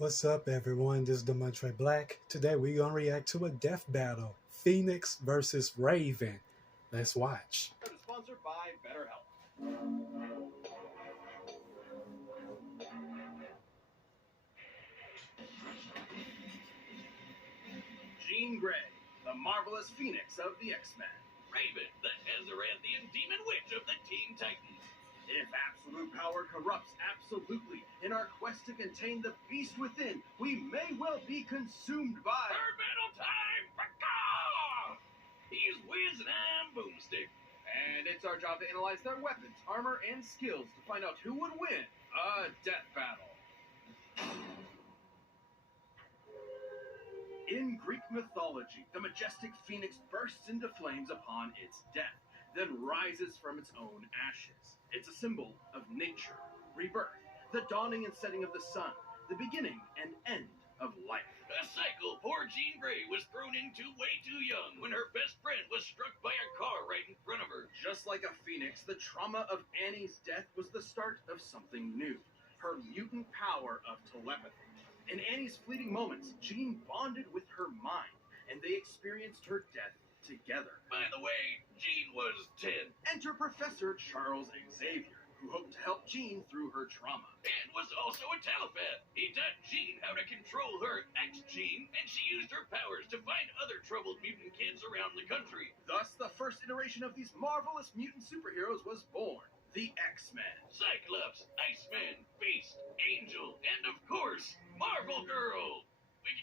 What's up, everyone? This is Demontre Black. Today we're gonna react to a death battle: Phoenix versus Raven. Let's watch. Sponsored by BetterHelp. Jean Grey, the marvelous Phoenix of the X-Men. Raven, the Azeranthian demon witch of the Teen Titans. If absolute power corrupts absolutely, in our quest to contain the beast within, we may well be consumed by... Bird battle time! Caw! He's Wiz and I'm Boomstick. And it's our job to analyze their weapons, armor, and skills to find out who would win a death battle. In Greek mythology, the majestic phoenix bursts into flames upon its death, then rises from its own ashes. It's a symbol of nature, rebirth, the dawning and setting of the sun, the beginning and end of life. A cycle poor Jean Grey was thrown into way too young when her best friend was struck by a car right in front of her. Just like a phoenix, the trauma of Annie's death was the start of something new, her mutant power of telepathy. In Annie's fleeting moments, Jean bonded with her mind, and they experienced her death together. By the way, Jean was 10. Enter Professor Charles Xavier, who hoped to help Jean through her trauma. And was also a telepath. He taught Jean how to control her ex-Jean, and she used her powers to find other troubled mutant kids around the country. Thus, the first iteration of these marvelous mutant superheroes was born. The X-Men. Cyclops, Iceman, Beast, Angel, and of course, Marvel Girl.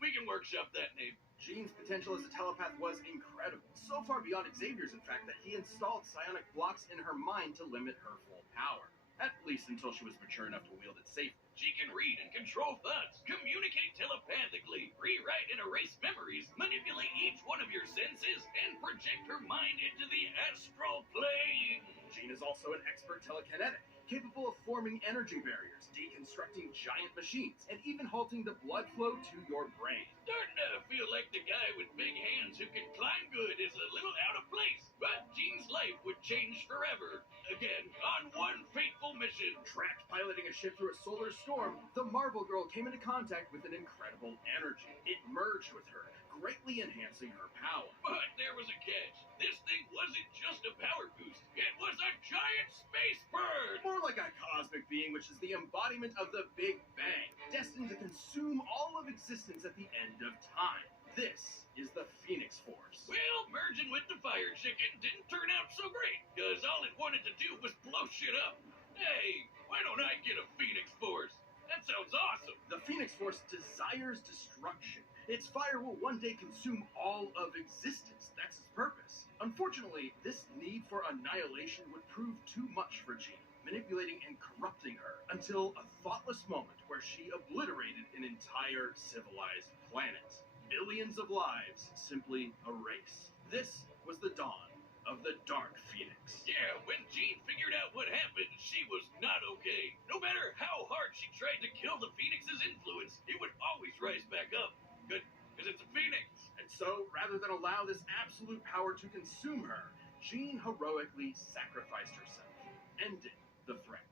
We can workshop that name. Jean's potential as a telepath was incredible. So far beyond Xavier's, in fact, that he installed psionic blocks in her mind to limit her full power. At least until she was mature enough to wield it safely. She can read and control thoughts, communicate telepathically, rewrite and erase memories, manipulate each one of your senses, and project her mind into the astral plane. Jean is also an expert telekinetic, capable of forming energy barriers, deconstructing giant machines, and even halting the blood flow to your brain. Starting to feel like the guy with big hands who can climb good is a little out of place, but Jean's life would change forever. Again, on one fateful mission. Trapped piloting a ship through a solar storm, the Marvel Girl came into contact with an incredible energy. It merged with her, greatly enhancing her power. But there was a catch. This thing wasn't just a power boost. It was a giant space bird! More like a cosmic being, which is the embodiment of the Big Bang, destined to consume all of existence at the end of time. This is the Phoenix Force. Well, merging with the fire chicken didn't turn out so great, because all it wanted to do was blow shit up. Hey, why don't I get a Phoenix Force? That sounds awesome. The Phoenix Force desires destruction. Its fire will one day consume all of existence. That's its purpose. Unfortunately, this need for annihilation would prove too much for Jean, manipulating and corrupting her until a thoughtless moment where she obliterated an entire civilized planet. Billions of lives simply erased. This was the dawn of the Dark Phoenix. Yeah, when Jean figured out what happened, she was not okay. No matter how hard she tried to kill the Phoenix's influence, it would always rise back up. Good, because it's a Phoenix. And so, rather than allow this absolute power to consume her, Jean heroically sacrificed herself, ending the threat.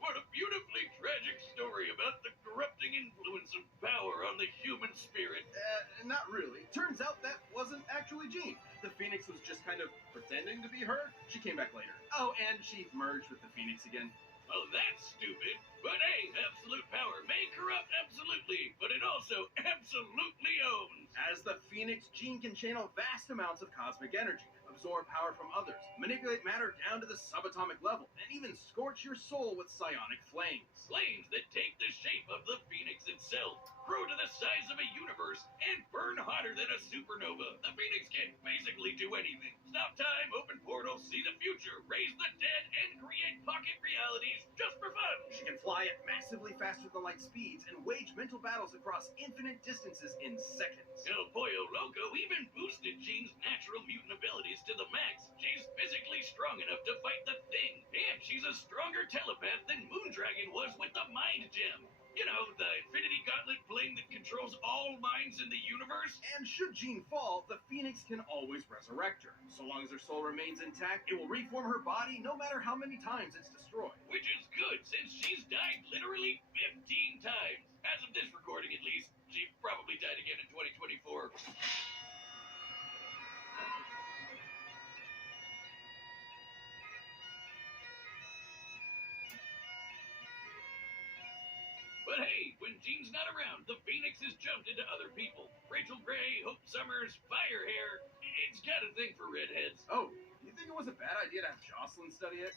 What a beautifully tragic story about the corrupting influence of power on the human spirit. Not really. Turns out that wasn't actually Jean. The Phoenix was just kind of pretending to be her. She came back later. Oh, and she merged with the Phoenix again. Oh, that's stupid. But hey, absolute power may corrupt absolutely, but it also absolutely owns. As the Phoenix, Jean can channel vast amounts of cosmic energy, absorb power from others, manipulate matter down to the subatomic level, and even scorch your soul with psionic flames. Flames that take the shape of the Phoenix itself, grow to the size of a universe, and burn hotter than a supernova. The Phoenix can basically do anything. Stop time, open portals, see the future, raise the dead, and create pocket realities just for fun. She can fly at massively faster than light speeds and wage mental battles across infinite distances in seconds. El Pollo Loco even boosted Jean's natural mutant abilities to the max. She's physically strong enough to fight the Thing, and she's a stronger telepath than Moondragon was with the Mind Gem. You know, the Infinity Gauntlet flame that controls all minds in the universe? And should Jean fall, the Phoenix can always resurrect her. So long as her soul remains intact, it will reform her body no matter how many times it's destroyed. Which is good, since she's died literally 15 times. As of this recording. But hey, when Jean's not around, the Phoenix has jumped into other people. Rachel Gray, Hope Summers, Firehair. It's got a thing for redheads. Oh, you think it was a bad idea to have Jocelyn study it?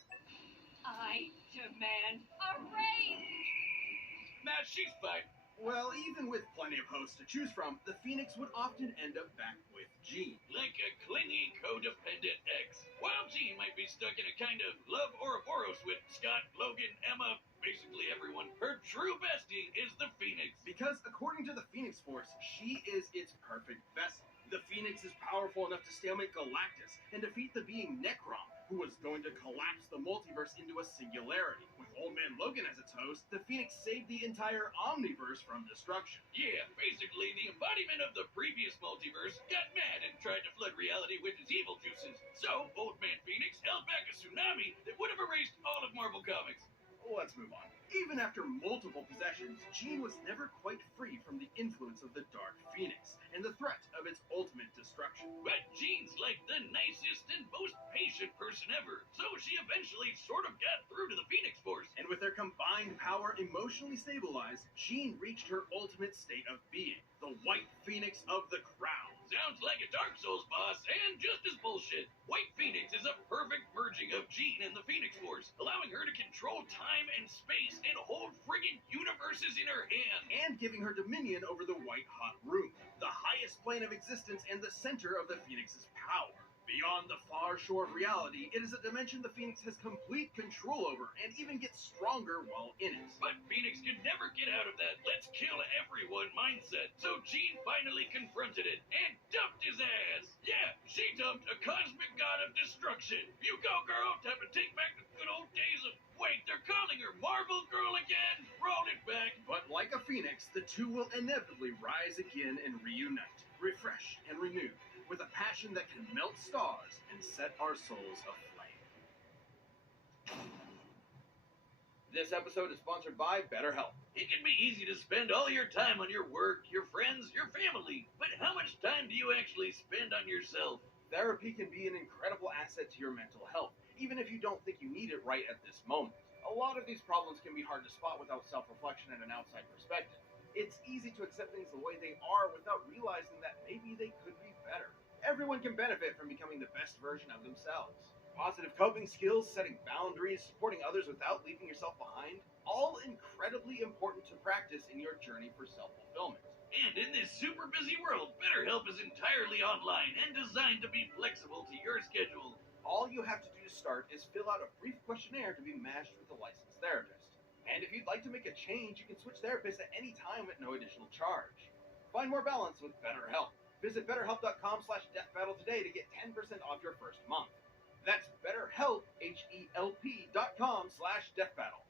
I demand a raise! Nah, she's fine. Well, even with plenty of hosts to choose from, the Phoenix would often end up back with Jean. Like a clingy, codependent ex. While Jean might be stuck in a kind of love Ouroboros with Scott, Logan, Emma, basically everyone, her true bestie is the Phoenix. Because according to the Phoenix Force, she is its perfect vessel. The Phoenix is powerful enough to stalemate Galactus and defeat the being Necrom, who was going to collapse the multiverse into a singularity. With Old Man Logan as its host, the Phoenix saved the entire Omniverse from destruction. Yeah, basically the embodiment of the previous multiverse got mad and tried to flood reality with his evil juices. So, Old Man Phoenix held back a tsunami that would have erased all of Marvel Comics. Let's move on. Even after multiple possessions, Jean was never quite free from the influence of the Dark Phoenix and the threat of its ultimate destruction. But Jean's like the nicest and most patient person ever, so she eventually sort of got through to the Phoenix Force. And with their combined power emotionally stabilized, Jean reached her ultimate state of being, the White Phoenix of the Crown. Sounds like a Dark Souls boss, and just as bullshit. White Phoenix is a perfect merging of Jean and the Phoenix Force, allowing her to control time and space and hold friggin' universes in her hand. And giving her dominion over the White Hot Room, the highest plane of existence and the center of the Phoenix's power. Beyond the far shore of reality, it is a dimension the Phoenix has complete control over and even gets stronger while in it. But Phoenix could never get out of that let's kill everyone mindset, so Jean finally confronted it and dumped his ass. Yeah, she dumped a cosmic god of destruction. You go, girl. Time to take back the good old days of... Wait, they're calling her Marvel Girl again? Roll it back. But like a phoenix, the two will inevitably rise again and reunite, refreshed and renewed, with a passion that can melt stars and set our souls aflame. This episode is sponsored by BetterHelp. It can be easy to spend all your time on your work, your friends, your family. But how much time do you actually spend on yourself? Therapy can be an incredible asset to your mental health, even if you don't think you need it right at this moment. A lot of these problems can be hard to spot without self-reflection and an outside perspective. It's easy to accept things the way they are without realizing that maybe they could be better. Everyone can benefit from becoming the best version of themselves. Positive coping skills, setting boundaries, supporting others without leaving yourself behind, all incredibly important to practice in your journey for self-fulfillment. And in this super busy world, BetterHelp is entirely online and designed to be flexible to your schedule. All you have to do to start is fill out a brief questionnaire to be matched with a licensed therapist. And if you'd like to make a change, you can switch therapists at any time at no additional charge. Find more balance with BetterHelp. Visit BetterHelp.com/DeathBattle today to get 10% off your first month. That's BetterHelp, HELP.com/DeathBattle.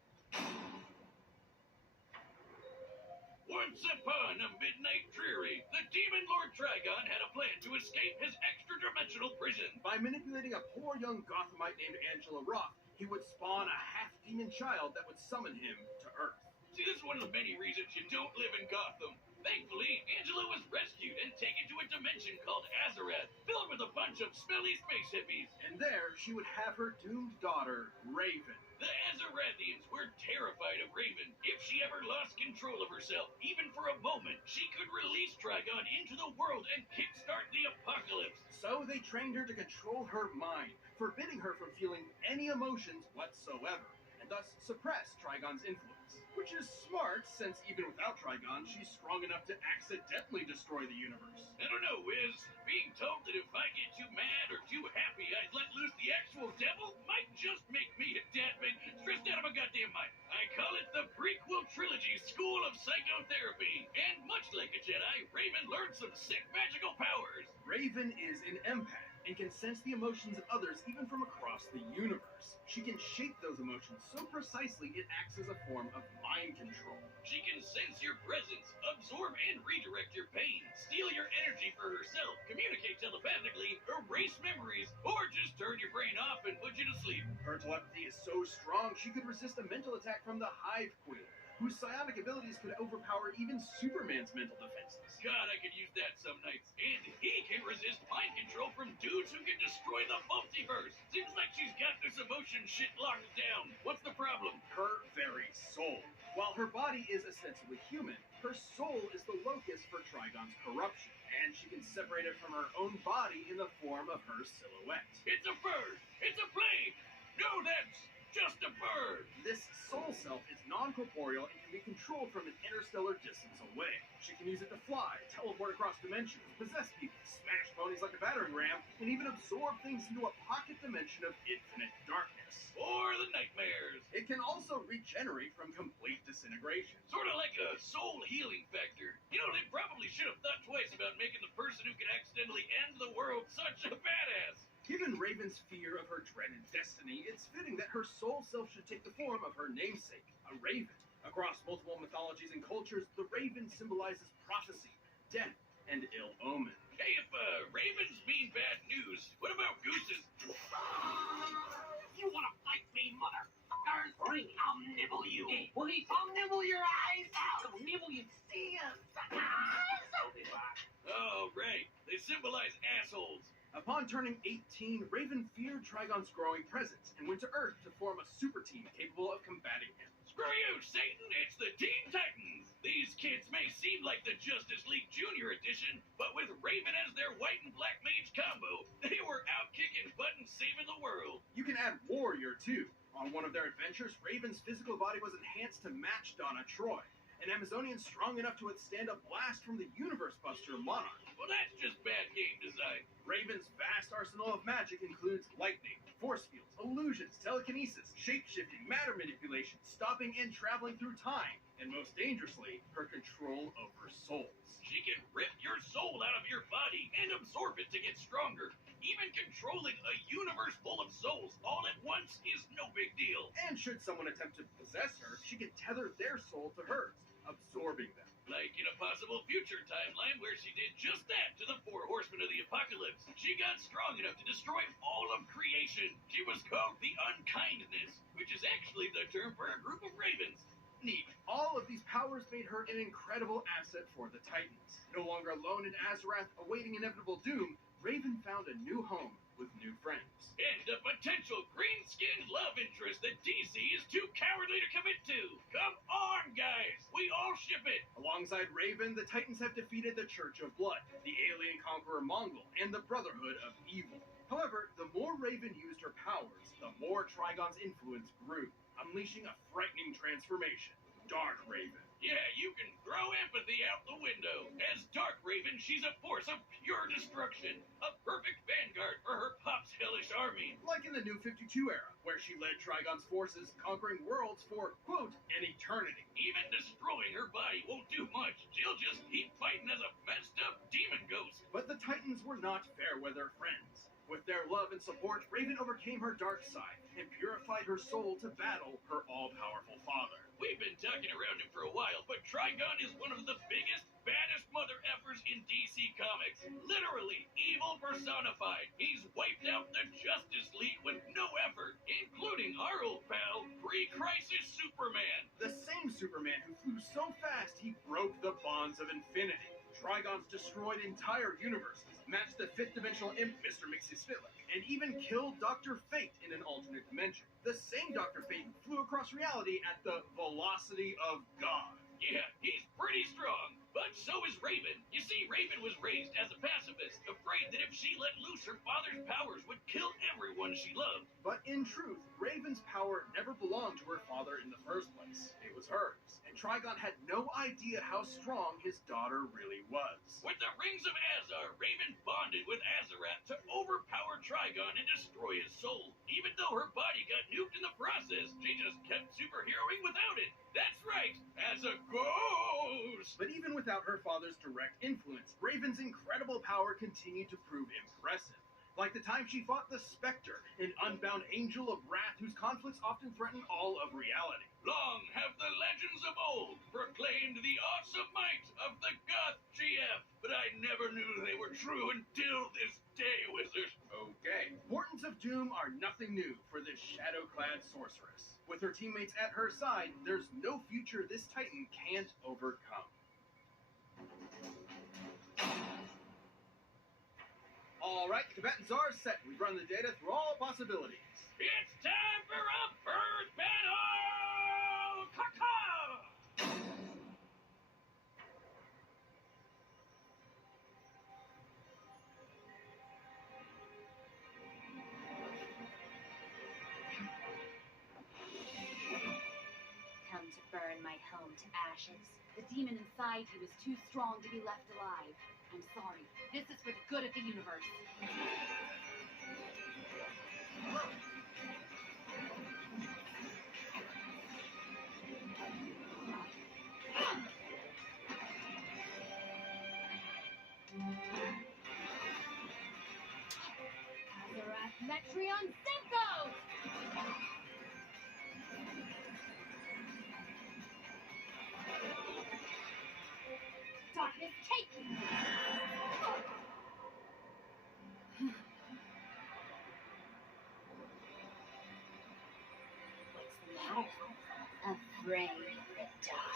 Once upon a midnight dreary, the Demon Lord Trigon had a plan to escape his extra-dimensional prison. By manipulating a poor young Gothamite named Angela Roth, he would spawn a half-demon child that would summon him to Earth. See, this is one of the many reasons you don't live in Gotham. Thankfully, Angela was rescued and taken to a dimension called Azarath, filled with a bunch of smelly space hippies. And there, she would have her doomed daughter, Raven. The Azarathians were terrified of Raven. If she ever lost control of herself, even for a moment, she could release Trigon into the world and kickstart the apocalypse. So they trained her to control her mind, forbidding her from feeling any emotions whatsoever, and thus suppress Trigon's influence. Which is smart, since even without Trigon, she's strong enough to accidentally destroy the universe. I don't know, Wiz. Being told that if I get too mad or too happy I'd let loose the actual devil might just make me a dadman stressed out of my goddamn mind. I call it the prequel trilogy School of Psychotherapy. And much like a Jedi, Raven learned some sick magical powers. Raven is an empath and can sense the emotions of others even from across the universe. She can shape those emotions so precisely it acts as a form of mind control. She can sense your presence, absorb and redirect your pain, steal your energy for herself, communicate telepathically, erase memories, or just turn your brain off and put you to sleep. Her telepathy is so strong she could resist a mental attack from the Hive Queen, whose psionic abilities could overpower even Superman's mental defenses. God, I could use that some nights. And he can resist mind control from dudes who can destroy the multiverse. Seems like she's got this emotion shit locked down. What's the problem? Her very soul. While her body is ostensibly human, her soul is the locus for Trigon's corruption, and she can separate it from her own body in the form of her silhouette. It's a bird! It's a plane! No, that's just a bird! This soul self is non-corporeal and can be controlled from an interstellar distance away. She can use it to fly, teleport across dimensions, possess people, smash ponies like a battering ram, and even absorb things into a pocket dimension of infinite darkness. Or the nightmares! It can also regenerate from complete disintegration. Sort of like a soul healing factor. You know, they probably should have thought twice about making the person who could accidentally end the world such a badass. Given Raven's fear of her dreaded destiny, it's fitting that her soul self should take the form of her namesake, a raven. Across multiple mythologies and cultures, the raven symbolizes prophecy, death, and ill omen. Hey, if ravens mean bad news, what about gooses? You wanna fight me, motherfuckers? Bring, I'll nibble you. Hey, wait, I'll nibble your eyes out. I'll nibble your tears. Oh, right. They symbolize assholes. Upon turning 18, Raven feared Trigon's growing presence and went to Earth to form a super team capable of combating him. Screw you, Satan! It's the Teen Titans! These kids may seem like the Justice League Junior Edition, but with Raven as their white and black mage combo, they were out kicking butt and saving the world. You can add Warrior, too. On one of their adventures, Raven's physical body was enhanced to match Donna Troy, an Amazonian strong enough to withstand a blast from the Universe Buster Monarch. Well, that's just bad game design. Raven's vast arsenal of magic includes lightning, force fields, illusions, telekinesis, shape-shifting, matter manipulation, stopping and traveling through time, and most dangerously, her control over souls. She can rip your soul out of your body and absorb it to get stronger. Even controlling a universe full of souls all at once is no big deal. And should someone attempt to possess her, she can tether their soul to hers, absorbing them. Like in a possible future timeline where she did just that to the four horsemen of the apocalypse. She got strong enough to destroy all of creation. She was called the Unkindness, which is actually the term for a group of ravens. Neat. All of these powers made her an incredible asset for the Titans. No longer alone in Azarath awaiting inevitable doom, Raven found a new home with new friends. And a potential green-skinned love interest that DC is too cowardly to commit to. Come on, guys. We all ship it. Alongside Raven, the Titans have defeated the Church of Blood, the alien conqueror Mongol, and the Brotherhood of Evil. However, the more Raven used her powers, the more Trigon's influence grew, unleashing a frightening transformation. Dark Raven. Yeah, you can throw empathy out the window. As Dark Raven, she's a force of pure destruction. A perfect vanguard for her pop's hellish army. Like in the New 52 era, where she led Trigon's forces, conquering worlds for, quote, an eternity. Even destroying her body won't do much. She'll just keep fighting as a messed up demon ghost. But the Titans were not fair-weather friends. With their love and support, Raven overcame her dark side and purified her soul to battle her all-powerful father. We've been talking around him for a while, but Trigon is one of the biggest, baddest mother effers in DC Comics. Literally, evil personified. He's wiped out the Justice League with no effort, including our old pal, pre-Crisis Superman. The same Superman who flew so fast he broke the bonds of infinity. Trigon's destroyed entire universes, matched the fifth-dimensional imp Mr. Mxyzptlk, and even killed Dr. Fate in an alternate dimension. The same Dr. Fate who flew across reality at the velocity of God. Yeah, he's pretty strong, but so is Raven. You see, Raven was raised as a pacifist, afraid that if she let loose her father's powers would kill everyone she loved. But in truth, Raven's power never belonged to her father in the first place. It was hers. And Trigon had no idea how strong his daughter really was. With the Rings of Azar, Raven bonded with Azarath to overpower Trigon and destroy his soul. Even though her body got nuked in the process, she just kept superheroing without it. That's right, as a ghost! But even without her father's direct influence, Raven's incredible power continued to prove impressive. Like the time she fought the Spectre, an unbound angel of wrath whose conflicts often threaten all of reality. Long have the legends of old proclaimed the awesome might of the Goth GF, but I never knew they were true until this day, Wizard. Okay. Portents of Doom are nothing new for this shadow-clad sorceress. With her teammates at her side, there's no future this Titan can't overcome. Alright, combatants are set. We've run the data through all possibilities. It's time for a bird battle! Caw-caw! home to ashes. The demon inside you is too strong to be left alive. I'm sorry. This is for the good of the universe. Azarath Metrion Synthos! Darkness, take me! What's the matter? Afraid of the dark.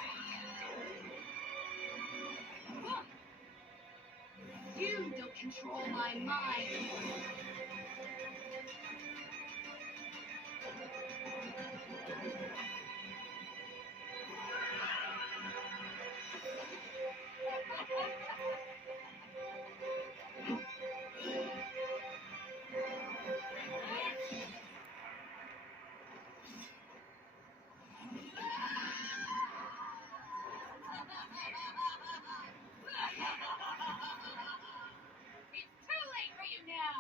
You don't control my mind. It's too late for you now!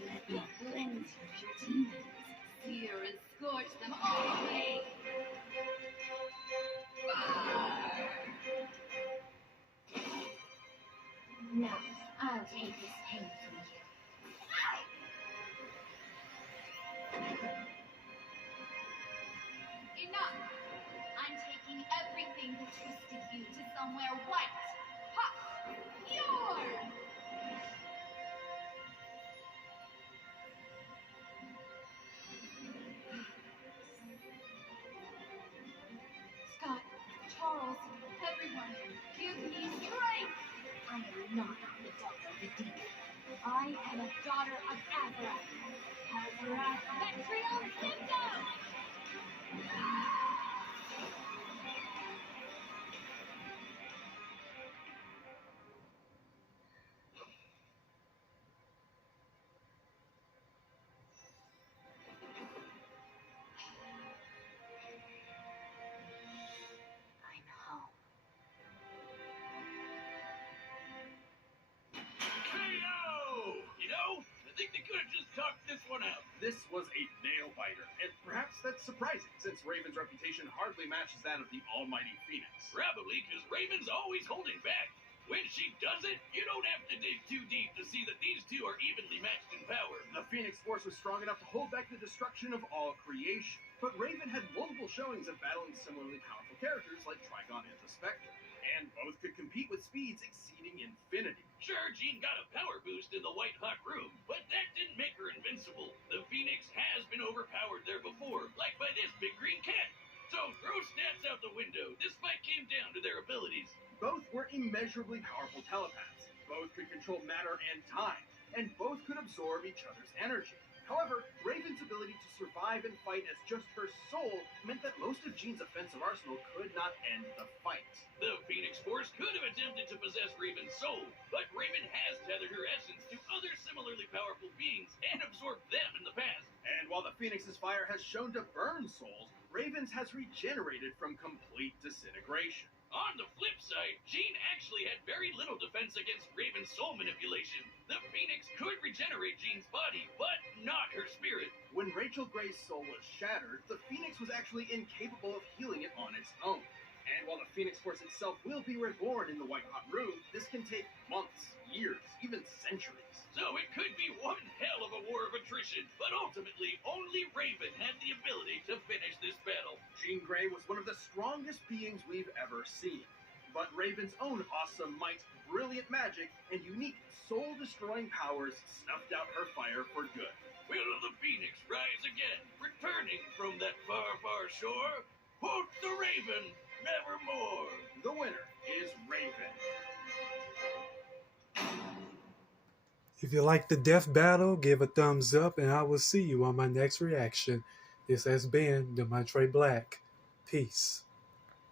Let me cleanse you of your demons, sear and scorch them all away. No, I'll take this pain from you. Enough! I'm taking everything that twisted you to somewhere white, hot, pure! Scott, Charles, everyone, give me strength! I am not the daughter of the demon. I am a daughter of Azarath. Azarath Metrion Synthos! I'm home. KO! You know, I think they could have just talked this one out. This was a nail-biter, and perhaps that's surprising, since Raven's reputation hardly matches that of the almighty Phoenix. Probably because Raven's always holding back. When she does it, you don't have to dig too deep to see that these two are evenly matched in power. The Phoenix Force was strong enough to hold back the destruction of all creation, but Raven had multiple showings of battling similarly powerful characters like Trigon and the Spectre, and both could compete with speeds exceeding infinity. Sure, Jean got a power boost in the White Hot Room, but that didn't make her invincible. The Phoenix has been overpowered there before, like by this big green cat. So throw stats out the window. This fight came down to their abilities. Both were immeasurably powerful telepaths. Both could control matter and time, and both could absorb each other's energy. However, Raven's ability to survive and fight as just her soul meant that most of Jean's offensive arsenal could not end the fight. The Phoenix Force could have attempted to possess Raven's soul, but Raven has tethered her essence to other similarly powerful beings and absorbed them in the past. And while the Phoenix's fire has shown to burn souls, Raven's has regenerated from complete disintegration. On the flip side, Jean actually had very little defense against Raven's soul manipulation. The Phoenix could regenerate Jean's body, but not her spirit. When Rachel Gray's soul was shattered, the Phoenix was actually incapable of healing it on its own. And while the Phoenix Force itself will be reborn in the White Hot Room, this can take months, years, even centuries. So it could be one hell of a war of attrition, but ultimately only Raven had the ability to finish this battle. Jean Grey was one of the strongest beings we've ever seen. but Raven's own awesome might, brilliant magic, and unique soul-destroying powers snuffed out her fire for good. Will the Phoenix rise again, returning from that far, far shore? Quote the Raven, nevermore. The winner is Raven. If you like the death battle, give a thumbs up and I will see you on my next reaction. This has been Demontre Black. Peace.